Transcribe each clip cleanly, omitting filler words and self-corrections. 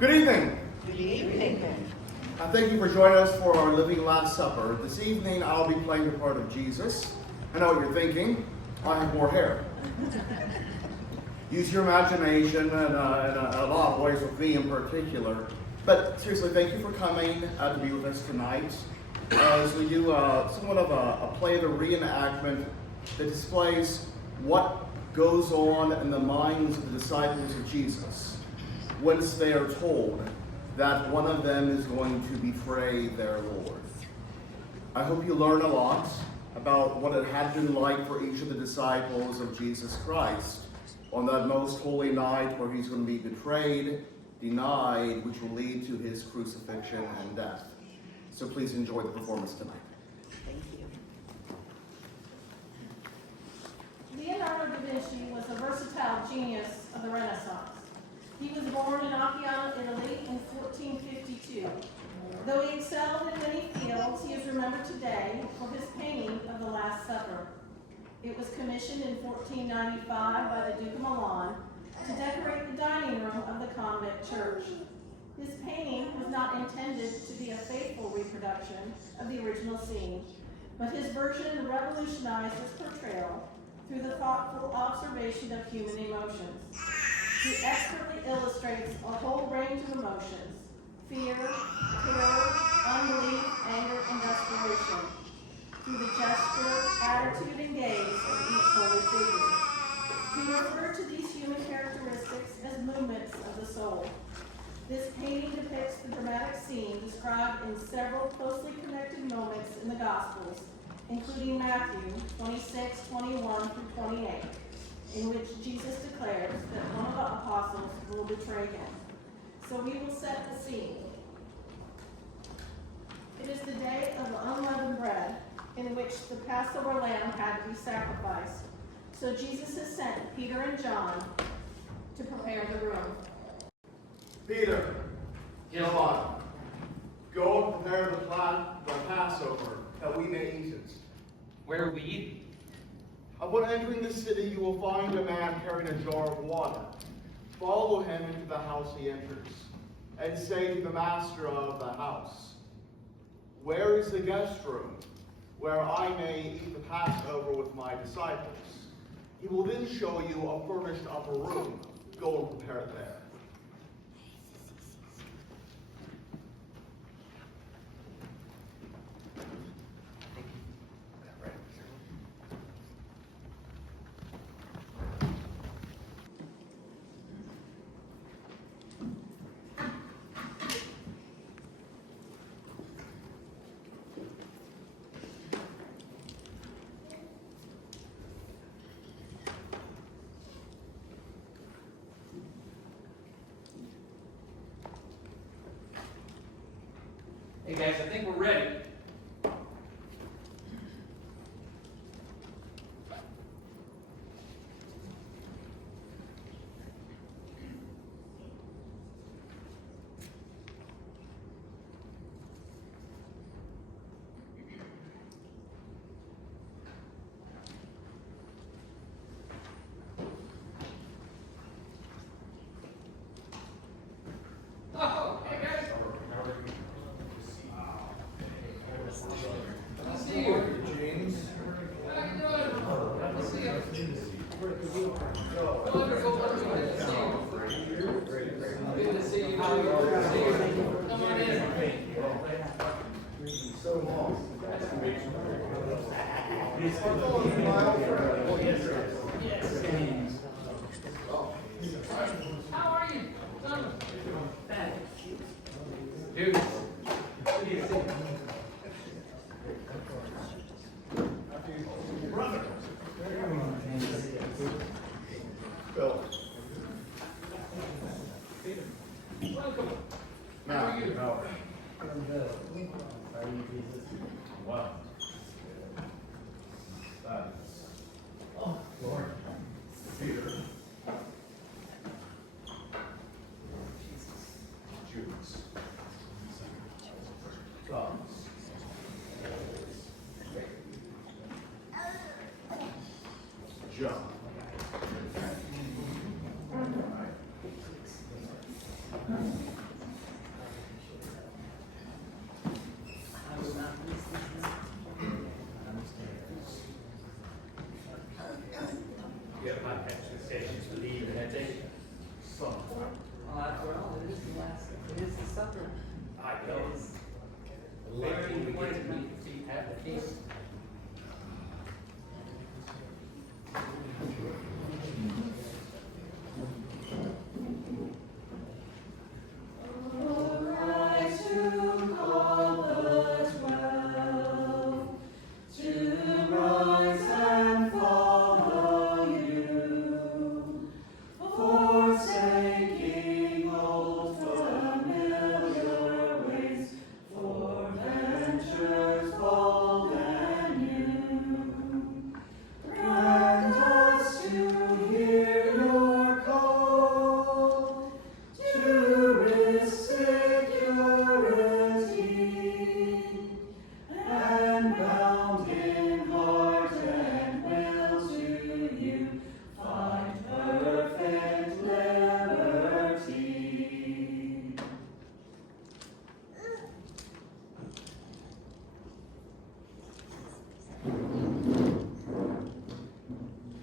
Good evening. Good evening. Thank you for joining us for our Living Last Supper. This evening I'll be playing the part of Jesus. I know what you're thinking. I have more hair. Use your imagination in a lot of ways with me in particular. But seriously, thank you for coming to be with us tonight as we do somewhat of a play of a reenactment that displays what goes on in the minds of the disciples of Jesus once they are told that one of them is going to betray their Lord. I hope you learn a lot about what it had been like for each of the disciples of Jesus Christ on that most holy night where he's going to be betrayed, denied, which will lead to his crucifixion and death. So please enjoy the performance tonight. Thank you. Leonardo da Vinci was a versatile genius of the Renaissance. He was born in Acciano, Italy in 1452. Though he excelled in many fields, he is remembered today for his painting of the Last Supper. It was commissioned in 1495 by the Duke of Milan to decorate the dining room of the convent church. His painting was not intended to be a faithful reproduction of the original scene, but his version revolutionized its portrayal through the thoughtful observation of human emotions. He expertly illustrates a whole range of emotions: fear, terror, unbelief, anger, and desperation, through the gesture, attitude, and gaze of each holy figure. He referred to these human characteristics as movements of the soul. This painting depicts the dramatic scene described in several closely connected moments in the Gospels, including Matthew 26, 21 through 28, in which Jesus declares that one of the apostles will betray him. So we will set the scene. It is the day of unleavened bread, in which the Passover lamb had to be sacrificed. So Jesus has sent Peter and John to prepare the room. Peter, come on. Go and prepare the Passover that we may eat it. Where are we eating? Upon entering the city, you will find a man carrying a jar of water. Follow him into the house he enters, and say to the master of the house, "Where is the guest room, where I may eat the Passover with my disciples?" He will then show you a furnished upper room. Go and prepare it there. Hey guys, I think we're ready. Oh, hey guys. I see you. James. How you doing? I see you. Wonderful, wonderful. Good to see you. Good to see you. Good to see you. Come on in. How are you? Dude. Good to see you. Brother. Bill. Welcome. How are you? Wow. Oh, Lord. Peter. Judas. Thomas. John. supper. I know. Larry, we get to meet the feet, have the feast.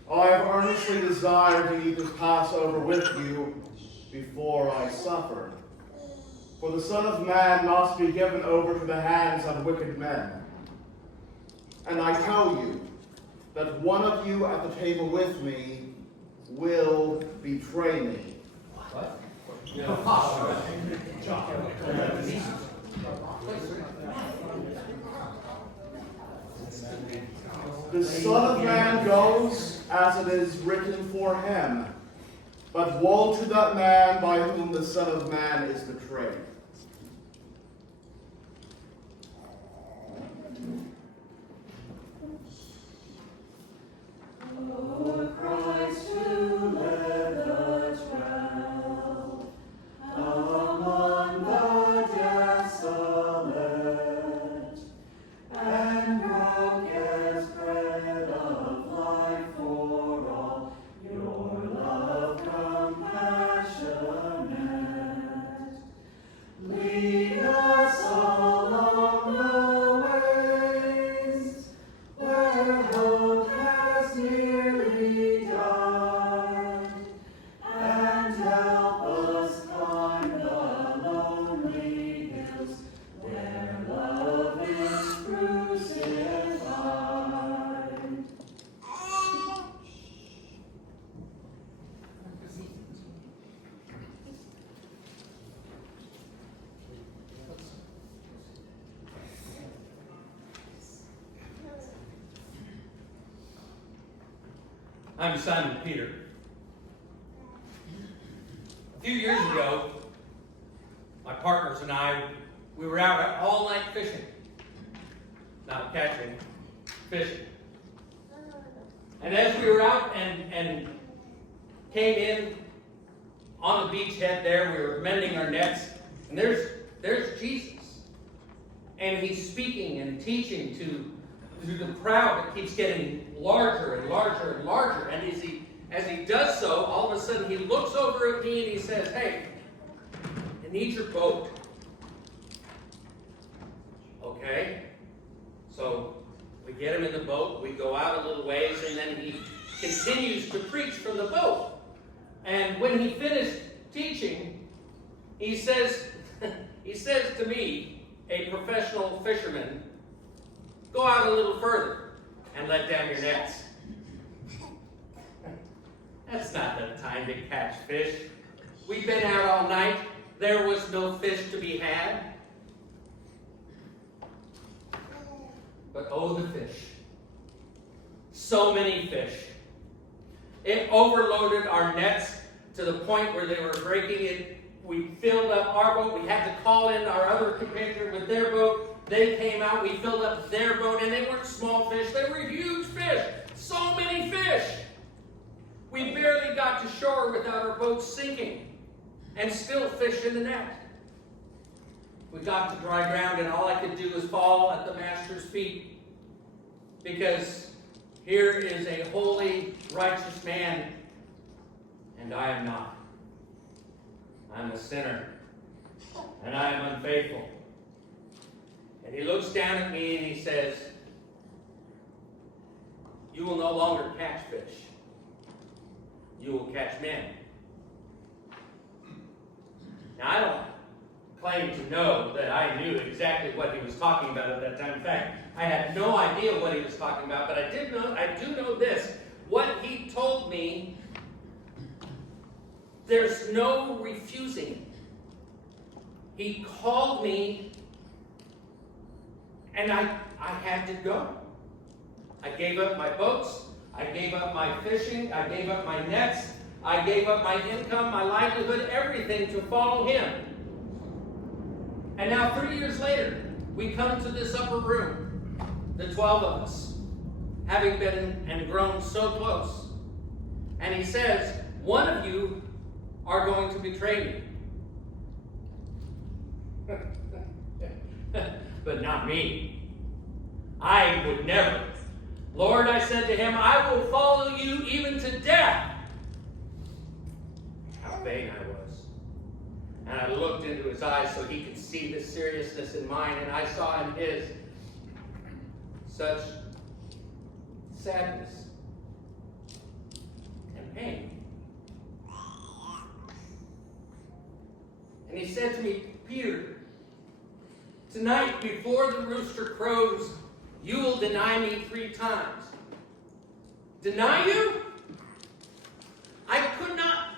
I have earnestly desired to eat this Passover with you before I suffer. For the Son of Man must be given over to the hands of wicked men. And I tell you that one of you at the table with me will betray me. What? The Son of Man goes as it is written for him, but woe to that man by whom the Son of Man is betrayed. O Christ, who led the 12 among the desolate, and broke as bread of life for all, your love compassionate. Lead us along the ways where hope has nearly died, and help us climb the lonely hills where love is crucified. I'm Simon Peter. A few years ago, my partners and I, we were out all night fishing. Not catching, fishing. And as we were out and came in on the beachhead there, we were mending our nets, and there's Jesus. And he's speaking and teaching to the crowd that keeps getting larger and larger and larger. And as he does so, all of a sudden he looks over at me and he says, "Hey, I need your boat." Okay? So we get him in the boat, we go out a little ways, and then he continues to preach from the boat. And when he finished teaching, he says to me, a professional fisherman, "Go out a little further and let down your nets." That's not the time to catch fish. We've been out all night. There was no fish to be had. But oh, the fish. So many fish. It overloaded our nets to the point where they were breaking it. We filled up our boat. We had to call in our other companion with their boat. They came out. We filled up their boat, and they weren't small fish. They were huge fish. So many fish. We barely got to shore without our boat sinking, and still fish in the net. We got to dry ground, and all I could do was fall at the master's feet, because here is a holy, righteous man, and I am not. I'm a sinner, and I am unfaithful. And he looks down at me and he says, "You will no longer catch fish. You will catch men." Now, I don't claim to know that I knew exactly what he was talking about at that time. In fact, I had no idea what he was talking about, but I do know this. What he told me, there's no refusing. He called me, and I had to go. I gave up my boats, I gave up my fishing, I gave up my nets, I gave up my income, my livelihood, everything to follow him. And now 3 years later, we come to this upper room, the 12 of us, having been and grown so close. And he says, one of you are going to betray me. But not me. I would never. Lord, I said to him, I will follow you even to death. How vain I was. And I looked into his eyes so he could see the seriousness in mine, and I saw in his such sadness and pain. And he said to me, Peter, tonight before the rooster crows, you will deny me 3 times. Deny you? I could not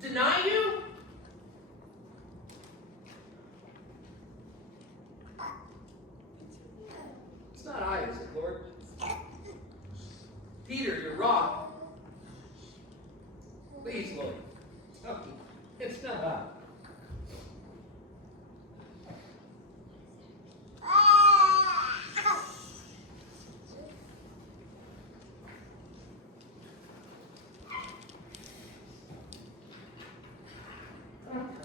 deny you? It's not I, is it, Lord? Peter, your rock. Please, Lord. Oh, it's not I.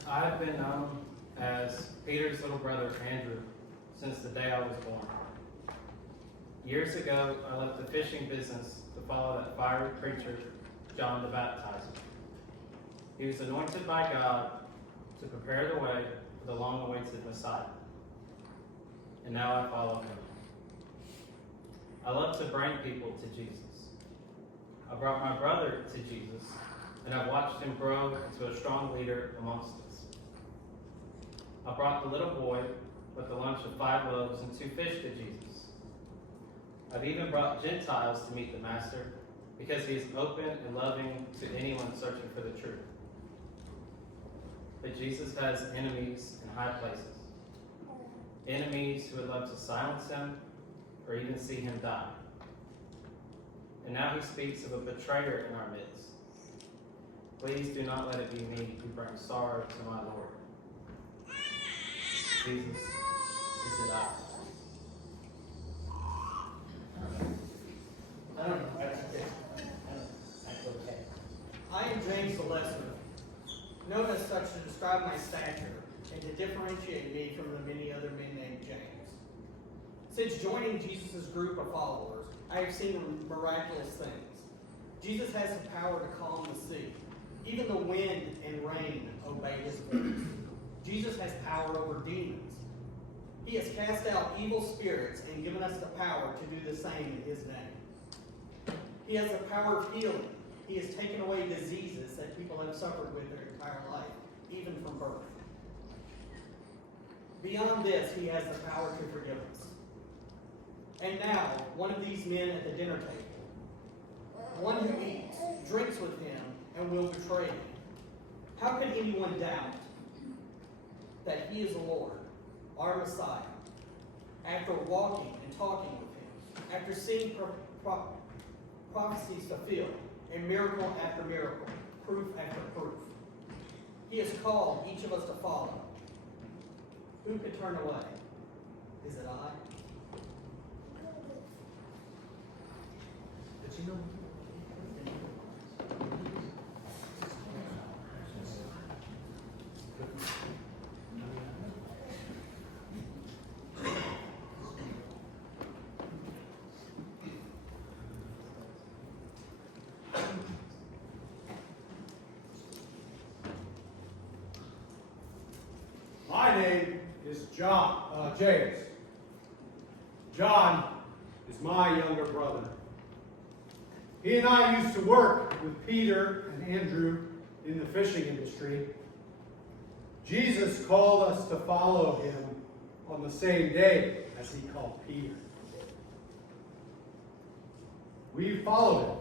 I've been known as Peter's little brother, Andrew, since the day I was born. Years ago, I left the fishing business to follow that fiery preacher, John the Baptizer. He was anointed by God to prepare the way for the long-awaited Messiah. And now I follow him. I love to bring people to Jesus. I brought my brother to Jesus, and I've watched him grow into a strong leader amongst us. I brought the little boy with the lunch of 5 loaves and 2 fish to Jesus. I've even brought Gentiles to meet the Master because he is open and loving to anyone searching for the truth. But Jesus has enemies in high places. Enemies who would love to silence him or even see him die. And now he speaks of a betrayer in our midst. Please do not let it be me who brings sorrow to my Lord. Jesus, is it I? I don't know. That's okay. I am James the Lesser, known as such to describe my stature and to differentiate me from the many other men named James. Since joining Jesus' group of followers, I have seen miraculous things. Jesus has the power to calm the sea. Even the wind and rain obey his voice. Jesus has power over demons. He has cast out evil spirits and given us the power to do the same in his name. He has the power of healing. He has taken away diseases that people have suffered with their entire life, even from birth. Beyond this, he has the power to forgive us. And now, one of these men at the dinner table, one who eats, drinks with him, and will betray him. How could anyone doubt that he is the Lord, our Messiah, after walking and talking with him, after seeing prophecies fulfilled, and miracle after miracle, proof after proof? He has called each of us to follow. Who could turn away? Is it I? But you know, my name is James. John is my younger brother. He and I used to work with Peter and Andrew in the fishing industry. Jesus called us to follow him on the same day as he called Peter. We followed him,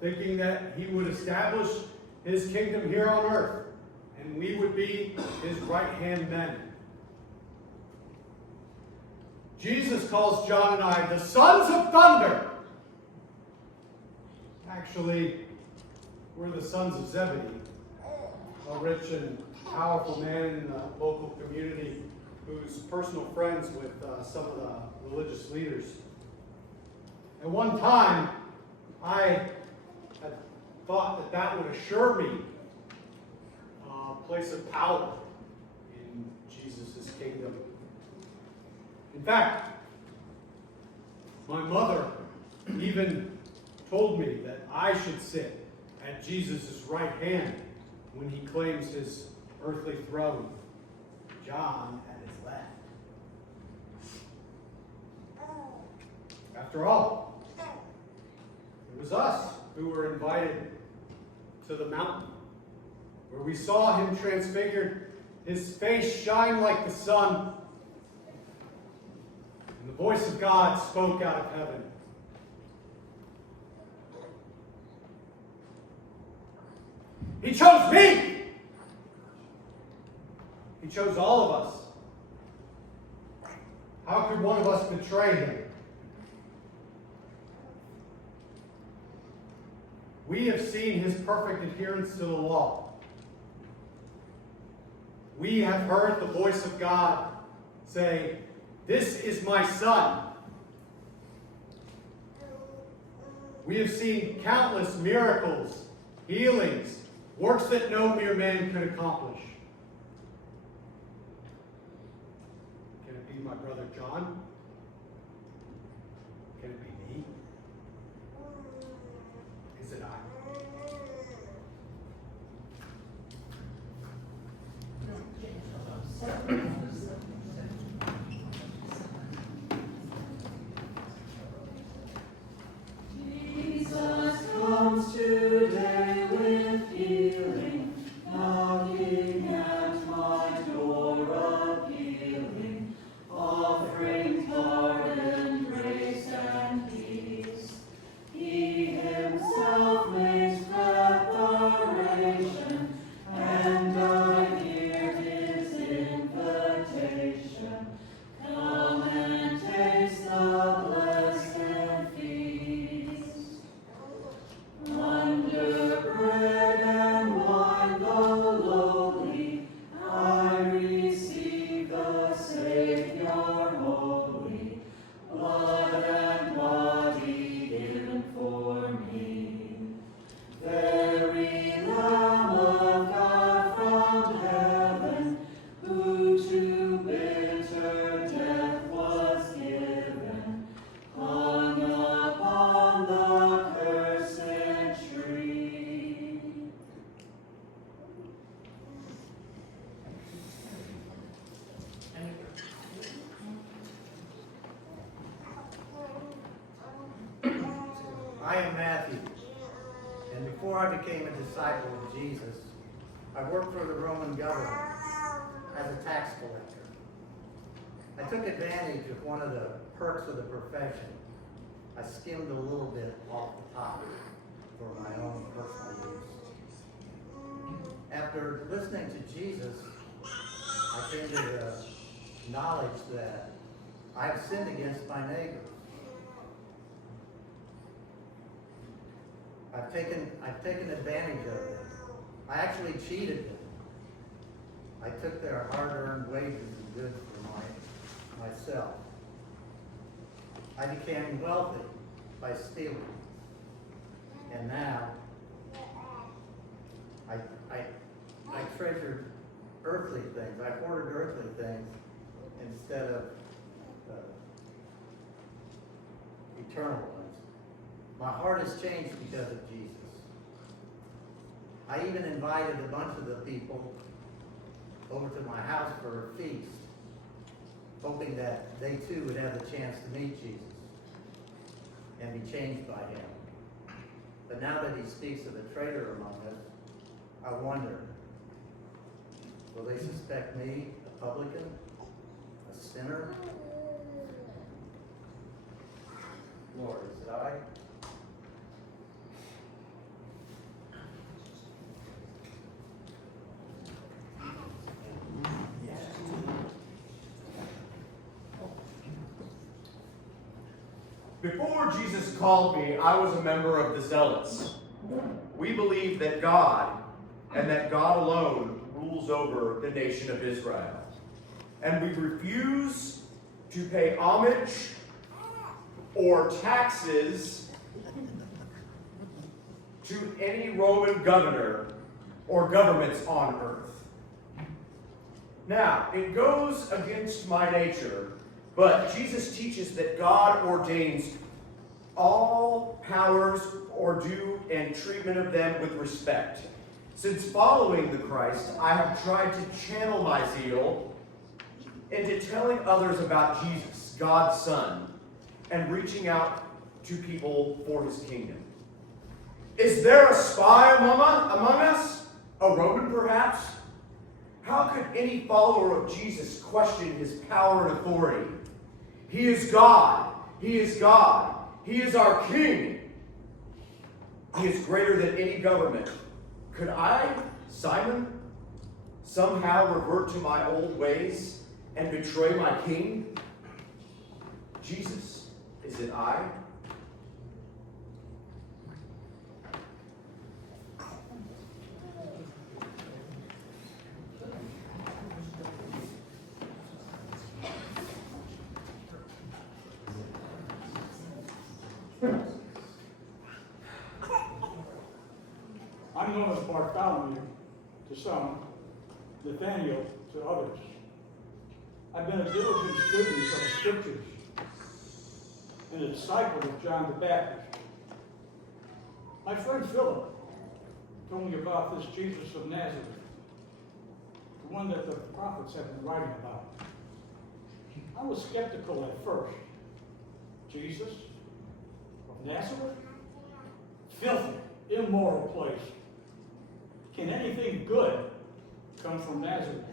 thinking that he would establish his kingdom here on earth, and we would be his right-hand men. Jesus calls John and I the sons of thunder. Actually, we're the sons of Zebedee, a rich and powerful man in the local community who's personal friends with some of the religious leaders. At one time, I had thought that would assure me a place of power in Jesus' kingdom. In fact, my mother even told me that I should sit at Jesus' right hand when he claims his earthly throne, John at his left. After all, it was us who were invited to the mountain, where we saw him transfigured, his face shine like the sun, and the voice of God spoke out of heaven. He chose me! He chose all of us. How could one of us betray him? We have seen his perfect adherence to the law. We have heard the voice of God say, "This is my son." We have seen countless miracles, healings, works that no mere man could accomplish. Can it be my brother John? Can it be me? Is it I? Jesus comes today with healing, knocking at my door appealing, offering pardon, grace, and peace. He himself makes preparation, and I hear his invitation. Come and taste the blessed feast. Under bread and wine, though lowly, I receive the Savior holy, blood and body given for me. Very Lamb of God from heaven, who to bitter death was given, hung upon the cursed tree. I am Matthew, and before I became a disciple of Jesus, I worked for the Roman government as a tax collector. I took advantage of one of the perks of the profession. I skimmed a little bit off the top for my own personal use. After listening to Jesus, I came to the knowledge that I have sinned against my neighbor. I've taken advantage of them. I actually cheated them. I took their hard-earned wages and goods for myself. I became wealthy by stealing. And now, I treasured earthly things. I hoarded earthly things instead of eternal ones. My heart has changed because of Jesus. I even invited a bunch of the people over to my house for a feast, hoping that they too would have the chance to meet Jesus and be changed by him. But now that he speaks of a traitor among us, I wonder, Will they suspect me, a publican, a sinner? Lord, is it I? Before Jesus called me, I was a member of the Zealots. We believe that God, and that God alone, rules over the nation of Israel. And we refuse to pay homage or taxes to any Roman governor or governments on earth. Now, it goes against my nature, but Jesus teaches that God ordains all powers or due and treatment of them with respect. Since following the Christ, I have tried to channel my zeal into telling others about Jesus, God's Son, and reaching out to people for his kingdom. Is there a spy among us? A Roman, perhaps? How could any follower of Jesus question his power and authority? He is God. He is God. He is our King. He is greater than any government. Could I, Simon, somehow revert to my old ways and betray my King? Jesus, is it I? I'm known as Bartholomew to some, Nathaniel to others. I've been a diligent student of the Scriptures and a disciple of John the Baptist. My friend Philip told me about this Jesus of Nazareth, the one that the prophets have been writing about. I was skeptical at first. Jesus of Nazareth? Filthy, immoral place. Can anything good come from Nazareth?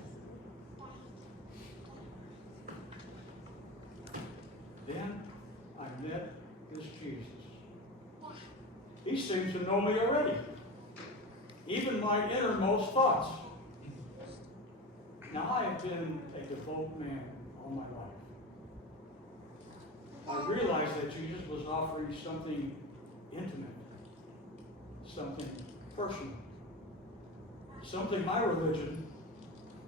Then I met this Jesus. He seems to know me already, even my innermost thoughts. Now, I have been a devout man all my life. I realized that Jesus was offering something intimate, something personal, something my religion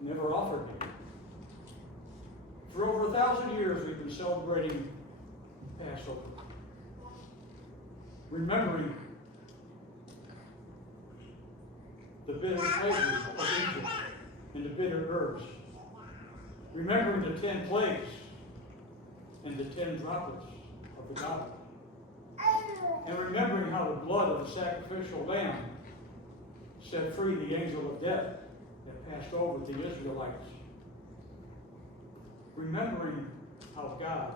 never offered me. For over 1,000 years, we've been celebrating Passover, remembering the bitter flavors of Egypt and the bitter herbs, remembering the 10 plagues and the 10 droplets of the goblet, and remembering how the blood of the sacrificial lamb set free the angel of death that passed over the Israelites, remembering how God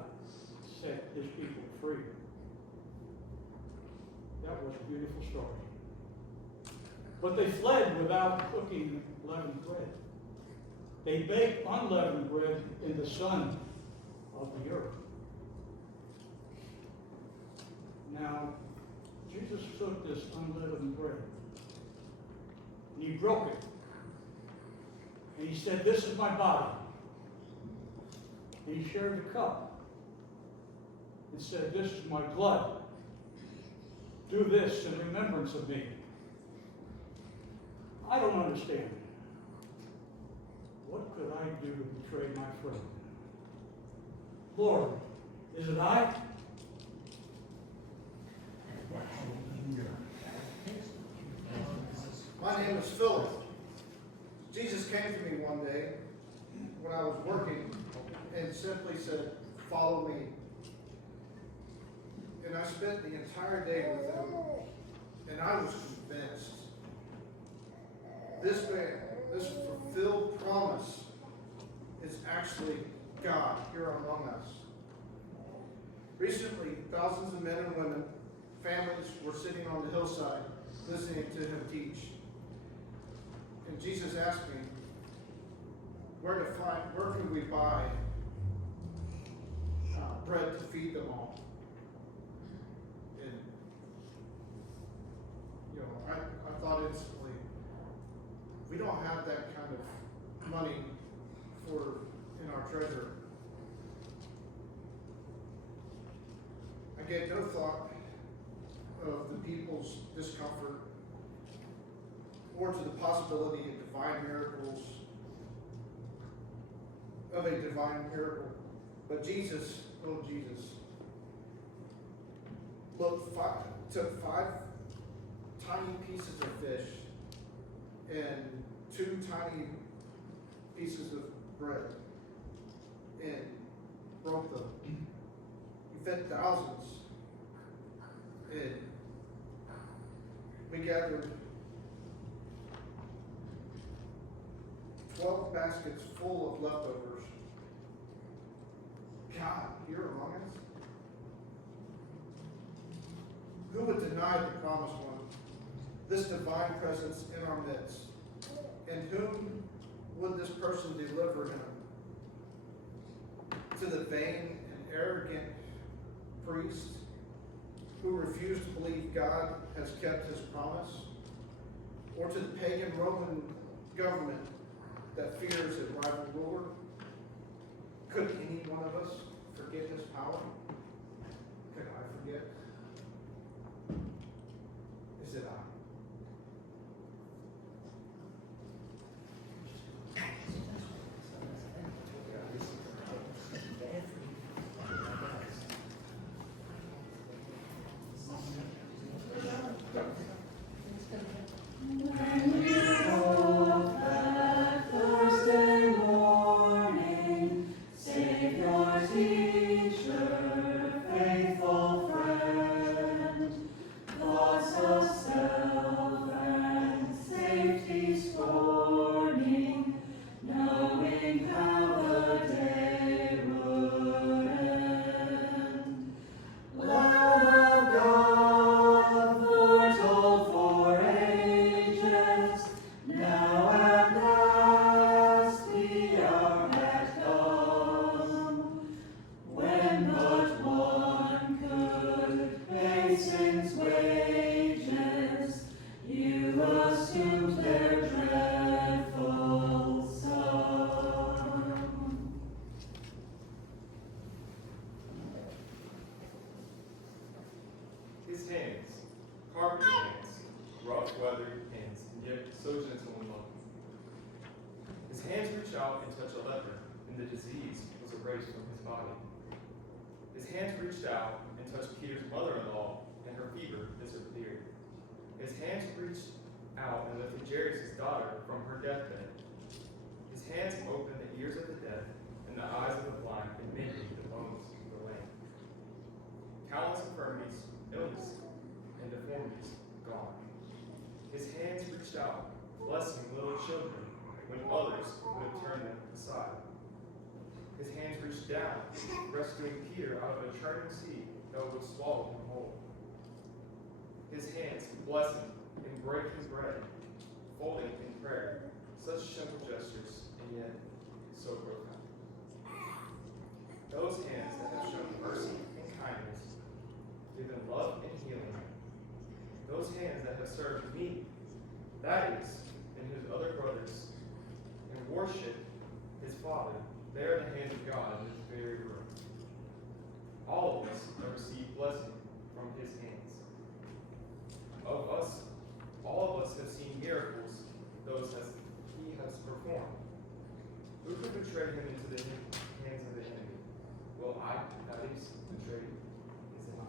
set his people free. That was a beautiful story. But they fled without cooking leavened bread. They baked unleavened bread in the sun of the earth. Now, Jesus took this unleavened bread and he broke it. And he said, "This is my body." And he shared the cup and said, "This is my blood. Do this in remembrance of me." I don't understand. What could I do to betray my friend? Lord, is it I? My name is Philip. Jesus came to me one day when I was working and simply said, "Follow me." And I spent the entire day with him, and I was convinced this man, this fulfilled promise, is actually God here among us. Recently, thousands of men and women, families were sitting on the hillside listening to him teach. And Jesus asked me, where can we buy bread to feed them all? And, you know, I thought instantly, we don't have that kind of money in our treasury. I gave no thought of the people's discomfort or to the possibility of divine miracles, of a divine miracle. But Jesus, little Jesus, took 5 tiny pieces of fish and 2 tiny pieces of bread and broke them. He fed thousands. And we gathered 12 baskets full of leftovers. God, you're among us. Who would deny the promised one, this divine presence in our midst? And whom would this person deliver him? To the vain and arrogant priest who refused to believe God has kept his promise? Or to the pagan Roman government that fears a rival ruler? Could any one of us forget his power? Could I forget? Is it I? When you woke that Thursday morning, Savior, teacher, faithful friend, thoughts of self and safety scorning, knowing how the day would end. Love of God, foretold for ages, now at last the hour had come, when but one could pay sin's wages. You assumed their dreadful sum. His hands, carpenter hands, rough weathered hands, and yet so gentle and loving. His hands reach out and touch a leper, and the disease was erased from his body. His hands reached out and touched Peter's mother-in-law, and her fever disappeared. His hands reached out and lifted Jairus' daughter from her deathbed. His hands opened the ears of the deaf and the eyes of the blind, and mended the bones of the lame. Countless infirmities, illness, and deformities gone. His hands reached out, blessing little children when others would have turned them aside. His hands reached down, rescuing Peter out of a churning sea that would swallow him whole. His hands blessing and breaking bread, folding in prayer, such simple gestures, and yet so profound. Those hands that have shown mercy and kindness, given love and healing. Those hands that have served me, that is, and his other brothers, and worshiped his Father, they are the hands of God in this very room. All of us have received blessing from his hands. Of us, all of us have seen miracles, those as he has performed. Who could betray him into the hands of the enemy? Will I, that is, betray him? Is it I?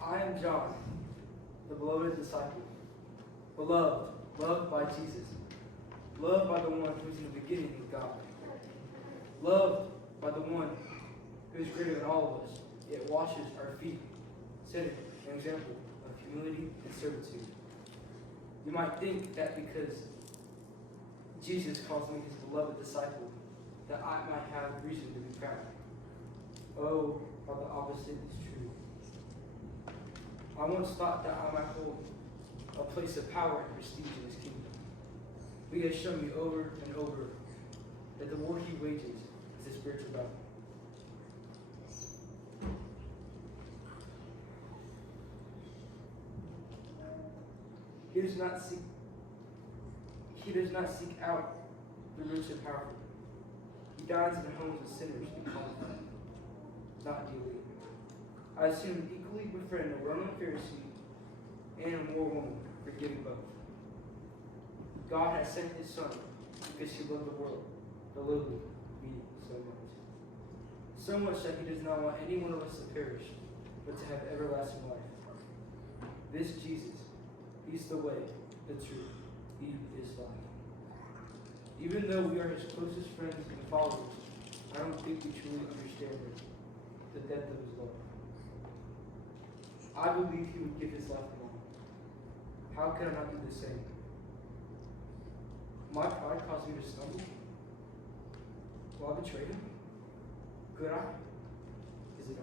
I am John, the beloved disciple, beloved, loved by Jesus, loved by the one who is in the beginning with God, loved by the one who is greater than all of us, yet washes our feet, setting an example of humility and servitude. You might think that because Jesus calls me his beloved disciple, that I might have reason to be proud. Oh, how the opposite is true. I once thought that I might hold a place of power and prestige in his kingdom. But he has shown me over and over that the war he wages is a spiritual battle. He does not seek out the rich and powerful. He dines in the homes of sinners and calls them, not the elite. I soon equally befriend a Roman Pharisee and a moral woman, forgiving both. God has sent his Son because he loved the world, the lowly, me so much. So much that he does not want any one of us to perish, but to have everlasting life. This Jesus, he's the way, the truth, he is life. Even though we are his closest friends and followers, I don't think we truly understand the depth of his love. I believe he would give his life for me. How could I not do the same? My pride caused me to stumble. Will I betray him? Could I? Is it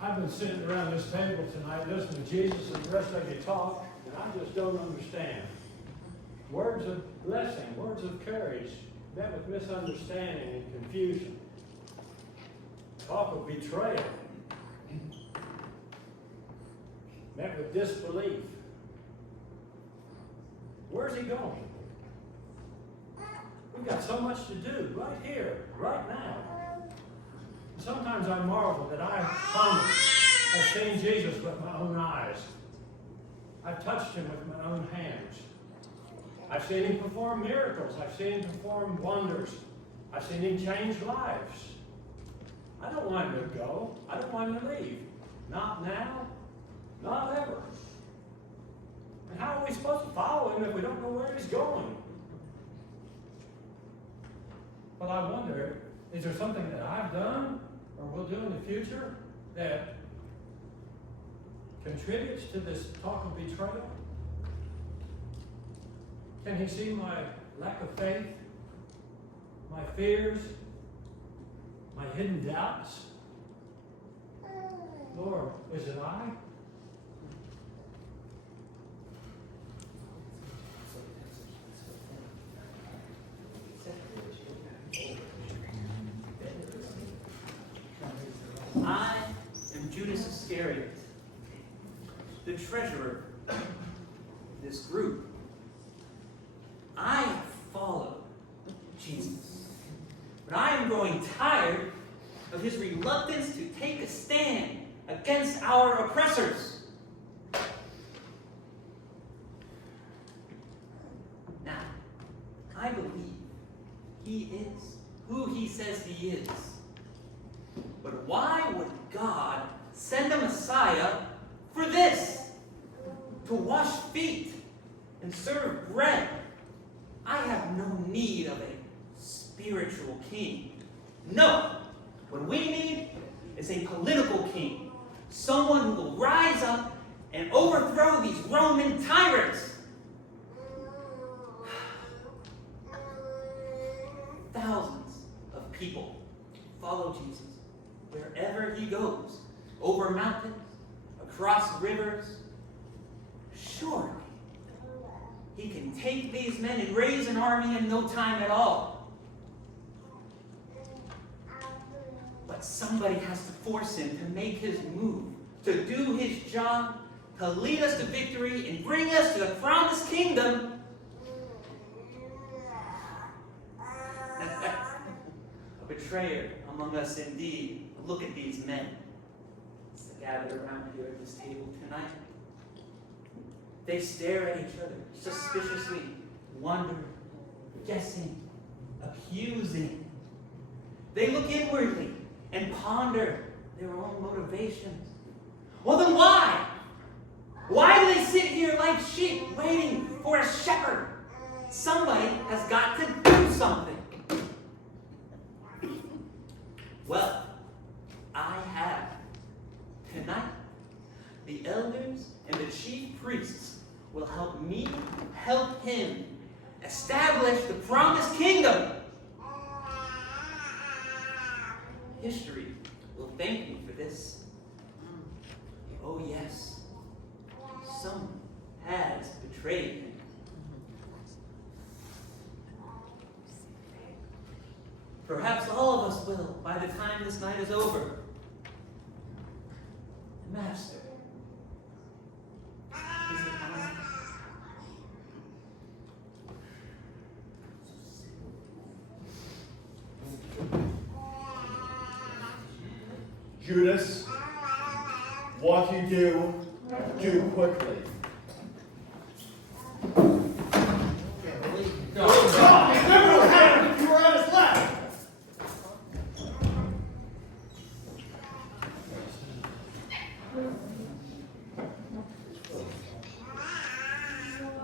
I? I've been sitting around this table tonight listening to Jesus and the rest of you talk, and I just don't understand. Words of blessing, words of courage, met with misunderstanding and confusion. Talk of betrayal, met with disbelief. Where's he going? We've got so much to do right here, right now. Sometimes I marvel that I, Thomas, have seen Jesus with my own eyes. I've touched him with my own hands. I've seen him perform miracles. I've seen him perform wonders. I've seen him change lives. I don't want him to go. I don't want him to leave. Not now, not ever. And how are we supposed to follow him if we don't know where he's going? Well, I wonder, is there something that I've done or will do in the future that contributes to this talk of betrayal? Can he see my lack of faith, my fears, my hidden doubts? Lord, is it I? I am Judas Iscariot, the treasurer of this group. I follow Jesus, but I am growing tired of his reluctance to take a stand against our oppressors. Now, I believe he is who he says he is. But why would God send a Messiah for this? To wash feet and serve bread. I have no need of a spiritual king. No, what we need is a political king. Someone who will rise up and overthrow these Roman tyrants. Thousands of people follow Jesus wherever he goes, over mountains, across rivers. Surely he can take these men and raise an army in no time at all. But somebody has to force him to make his move, to do his job, to lead us to victory and bring us to the promised kingdom. A betrayer among us indeed. Look at these men gathered around here at this table tonight. They stare at each other suspiciously, wonder, guessing, accusing. They look inwardly and ponder their own motivations. Well, then why? Why do they sit here like sheep waiting for a shepherd? Somebody has got to do something. Well, I Tonight, the elders and the chief priests will help me help him establish the promised kingdom. History will thank me for this. Oh yes, someone has betrayed him. Perhaps all of us will by the time this night is over. Master, is it I? Judas, what you do, do quickly. Can't believe you. No, stop! It never would happen if you were on his left!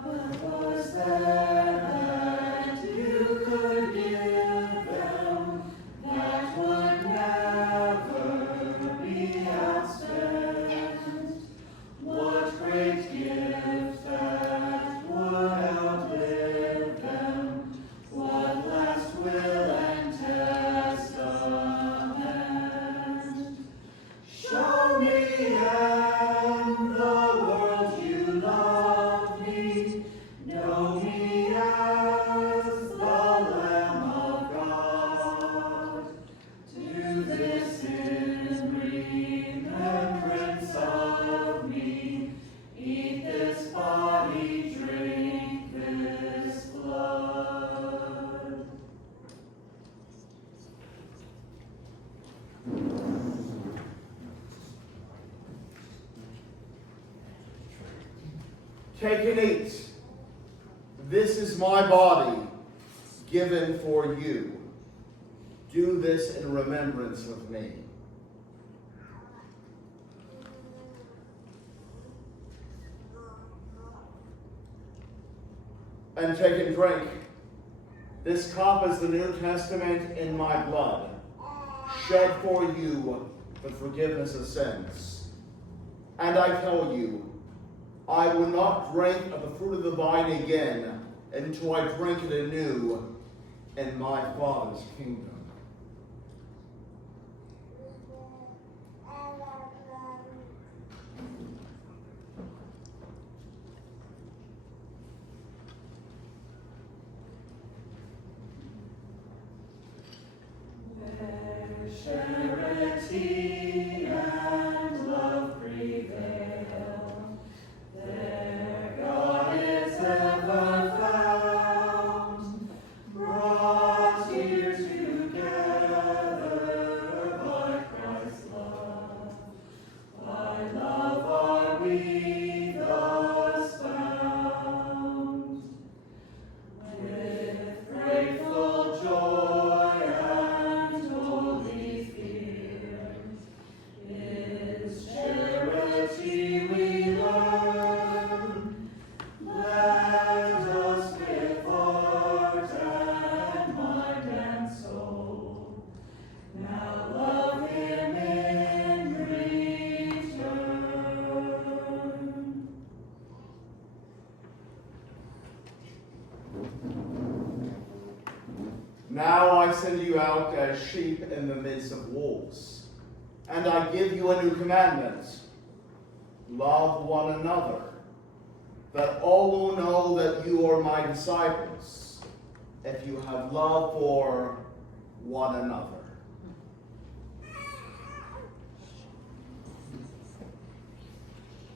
What was there that you could give them that would never be outspent? What great gift that would outlive them? What last will and testament? Show me and the world you love me. Know me as the Lamb of God. Do this in remembrance of me. Eat this body, drink this blood. Take and eat. This is my body given for you. Do this in remembrance of me. And take and drink. This cup is the New Testament in my blood, shed for you for forgiveness of sins. And I tell you, I will not drink of the fruit of the vine again until I drink it anew in my Father's kingdom. Charity and love prevail. There God is ever found, brought here together by Christ's love. By love are we thus bound. With grateful joy and holy fear, His charity we learn. Let us with heart and mind and soul now love Him in return. Now I send you out as sheep in the midst of wolves, and I give you a new commandment. Love one another, that all will know that you are my disciples, if you have love for one another.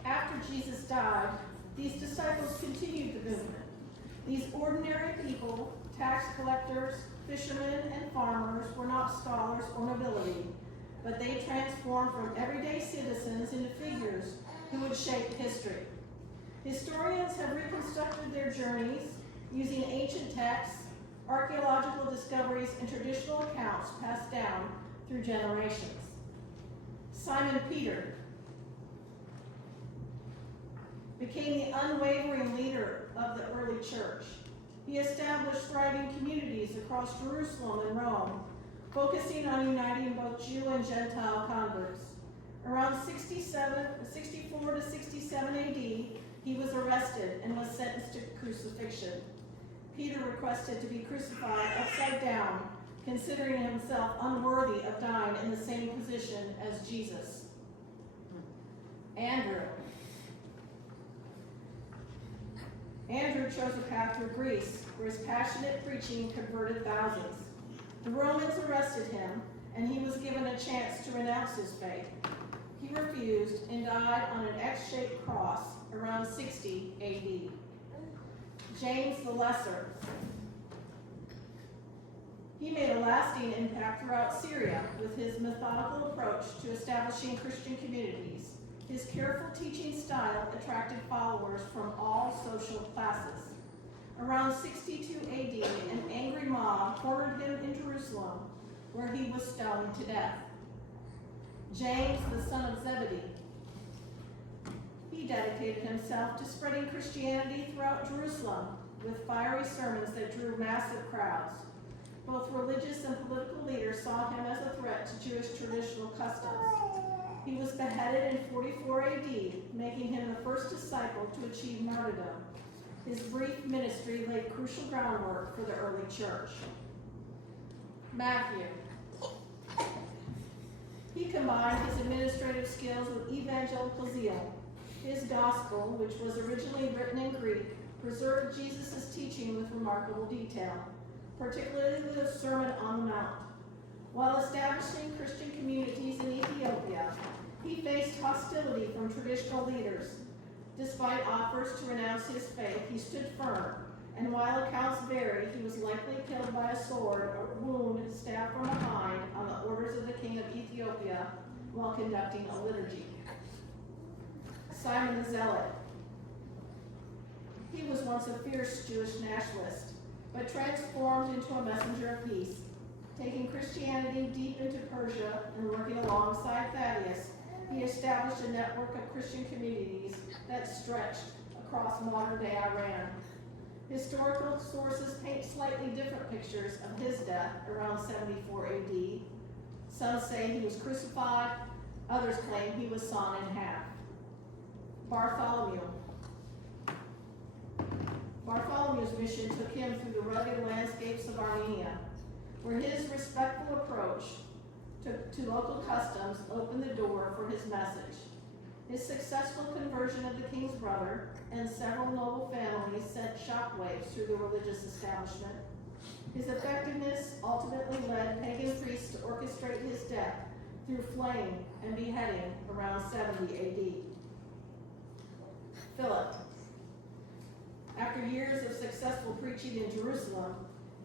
After Jesus died, these disciples continued the movement. These ordinary people, tax collectors, fishermen, and farmers, were not scholars or nobility, but they transformed from everyday citizens into figures who would shape history. Historians have reconstructed their journeys using ancient texts, archaeological discoveries, and traditional accounts passed down through generations. Simon Peter became the unwavering leader of the early church. He established thriving communities across Jerusalem and Rome, focusing on uniting both Jew and Gentile converts. Around 64 to 67 AD, he was arrested and was sentenced to crucifixion. Peter requested to be crucified upside down, considering himself unworthy of dying in the same position as Jesus. Andrew chose a path through Greece, where his passionate preaching converted thousands. The Romans arrested him, and he was given a chance to renounce his faith. He refused and died on an X-shaped cross around 60 AD. James the Lesser. He made a lasting impact throughout Syria with his methodical approach to establishing Christian communities. His careful teaching style attracted followers from all social classes. Around 62 AD, an angry mob cornered him in Jerusalem, where he was stoned to death. James, the son of Zebedee. He dedicated himself to spreading Christianity throughout Jerusalem with fiery sermons that drew massive crowds. Both religious and political leaders saw him as a threat to Jewish traditional customs. He was beheaded in 44 AD, making him the first disciple to achieve martyrdom. His brief ministry laid crucial groundwork for the early church. Matthew. He combined his administrative skills with evangelical zeal. His gospel, which was originally written in Greek, preserved Jesus' teaching with remarkable detail, particularly the Sermon on the Mount. While establishing Christian communities in Ethiopia, he faced hostility from traditional leaders. Despite offers to renounce his faith, he stood firm, and while accounts vary, he was likely killed by a sword or wound stabbed from behind on the orders of the king of Ethiopia while conducting a liturgy. Simon the Zealot. He was once a fierce Jewish nationalist, but transformed into a messenger of peace. Taking Christianity deep into Persia and working alongside Thaddeus, he established a network of Christian communities that stretched across modern-day Iran. Historical sources paint slightly different pictures of his death around 74 AD. Some say he was crucified, others claim he was sawn in half. Bartholomew. Bartholomew's mission took him through the rugged landscapes of Armenia, where his respectful approach to local customs opened the door for his message. His successful conversion of the king's brother and several noble families sent shockwaves through the religious establishment. His effectiveness ultimately led pagan priests to orchestrate his death through flaying and beheading around 70 AD. Philip. After years of successful preaching in Jerusalem,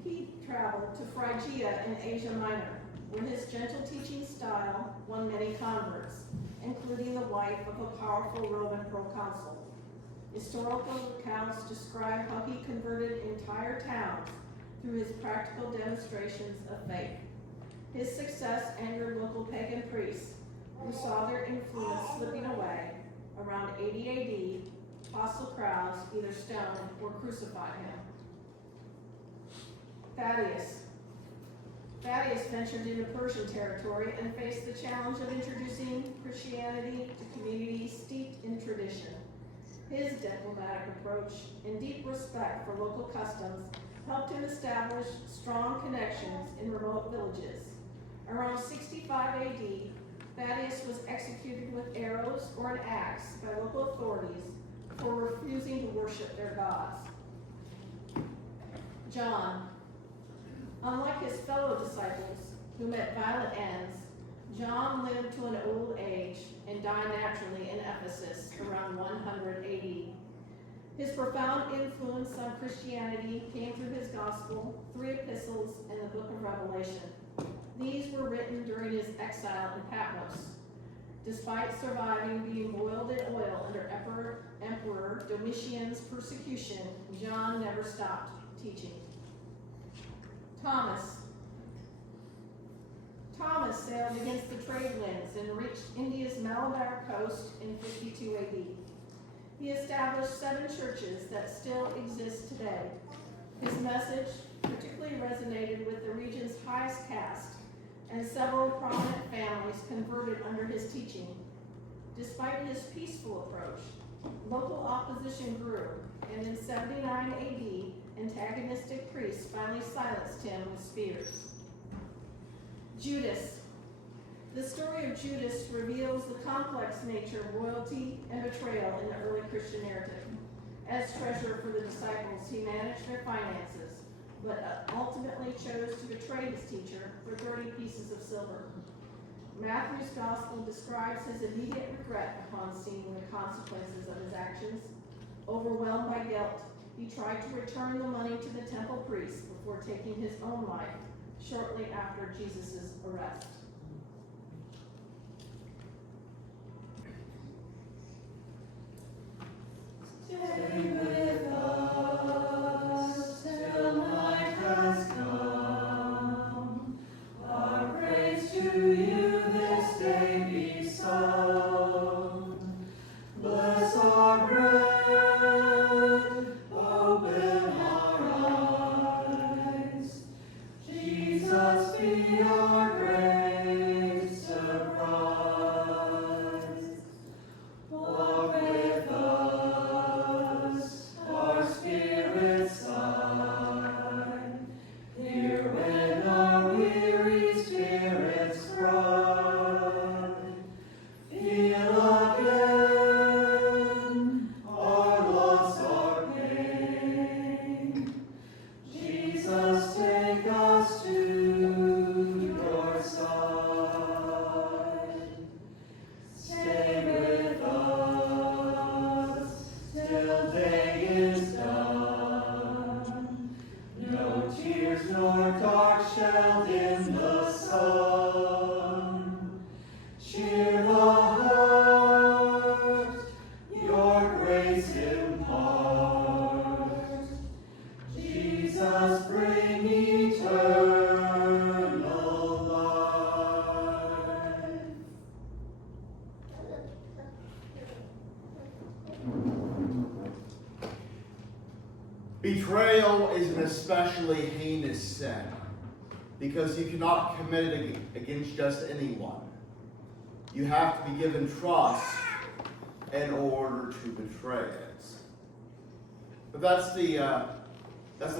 he traveled to Phrygia in Asia Minor, where his gentle teaching style won many converts, including the wife of a powerful Roman proconsul. Historical accounts describe how he converted entire towns through his practical demonstrations of faith. His success angered local pagan priests, who saw their influence slipping away. Around 80 AD, hostile crowds either stoned or crucified him. Thaddeus ventured into Persian territory and faced the challenge of introducing Christianity to communities steeped in tradition. His diplomatic approach and deep respect for local customs helped him establish strong connections in remote villages. Around 65 AD, Thaddeus was executed with arrows or an axe by local authorities for refusing to worship their gods. John. Unlike his fellow disciples, who met violent ends, John lived to an old age and died naturally in Ephesus around 100 AD. His profound influence on Christianity came through his gospel, 3 epistles, and the book of Revelation. These were written during his exile in Patmos. Despite surviving being boiled in oil under Emperor Domitian's persecution, John never stopped teaching. Thomas sailed against the trade winds and reached India's Malabar coast in 52 AD. He established 7 churches that still exist today. His message particularly resonated with the region's highest caste, and several prominent families converted under his teaching, Despite his peaceful approach, local opposition grew, and in 79 AD, antagonistic priests finally silenced him with spears. Judas. The story of Judas reveals the complex nature of loyalty and betrayal in the early Christian narrative. As treasurer for the disciples, he managed their finances, but ultimately chose to betray his teacher for 30 pieces of silver. Matthew's gospel describes his immediate regret upon seeing the consequences of his actions. Overwhelmed by guilt, he tried to return the money to the temple priests before taking his own life shortly after Jesus' arrest. Stay with us till night has come. Our praise to you this day be sung. Bless our bread, open our eyes. Jesus be our great surprise. Walk with us, our spirits sigh. Hear when our weary spirits cry. Feel again our loss, our pain. Jesus, take us to your side. Stay with us till day is done. No tears nor dark shall dim the sun. Cheer the heart, your grace impart. Jesus, bring eternal life. Betrayal is an especially heinous sin because you cannot commit it against just anyone. You have to be given trust in order to betray it. But that's the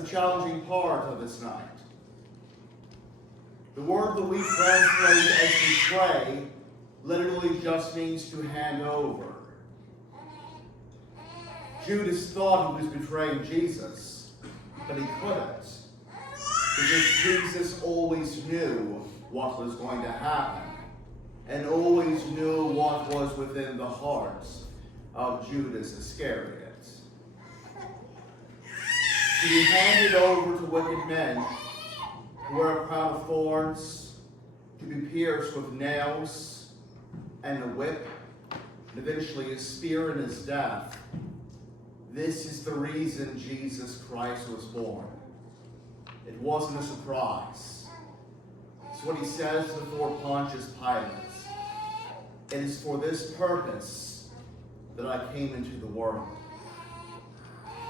challenging part of this night. The word that we translate as betray literally just means to hand over. Judas thought he was betraying Jesus, but he couldn't. Because Jesus always knew what was going to happen, and always knew what was within the hearts of Judas Iscariot. To be handed over to wicked men, to wear a crown of thorns, to be pierced with nails and a whip, and eventually a spear in his death. This is the reason Jesus Christ was born. It wasn't a surprise. It's what he says before Pontius Pilate. It is for this purpose that I came into the world.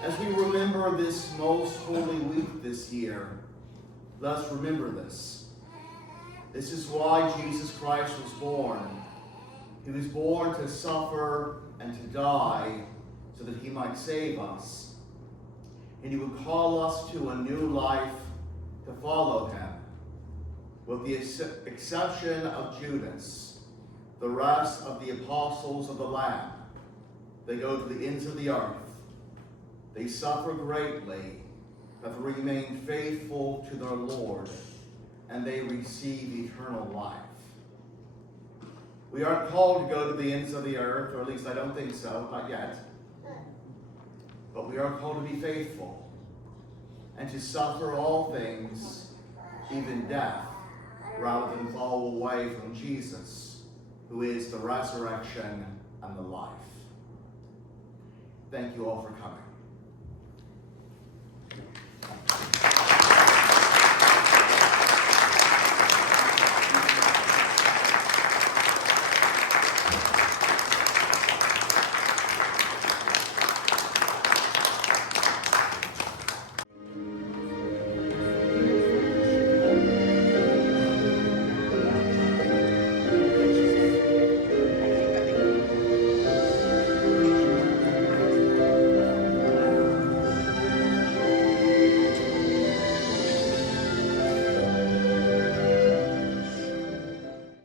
As we remember this most holy week this year, let's remember this. This is why Jesus Christ was born. He was born to suffer and to die so that he might save us. And he would call us to a new life to follow him. With the exception of Judas, the rest of the apostles of the Lamb, they go to the ends of the earth. They suffer greatly, but remain faithful to their Lord, and they receive eternal life. We aren't called to go to the ends of the earth, or at least I don't think so, not yet. But we are called to be faithful and to suffer all things, even death, rather than fall away from Jesus, who is the resurrection and the life. Thank you all for coming.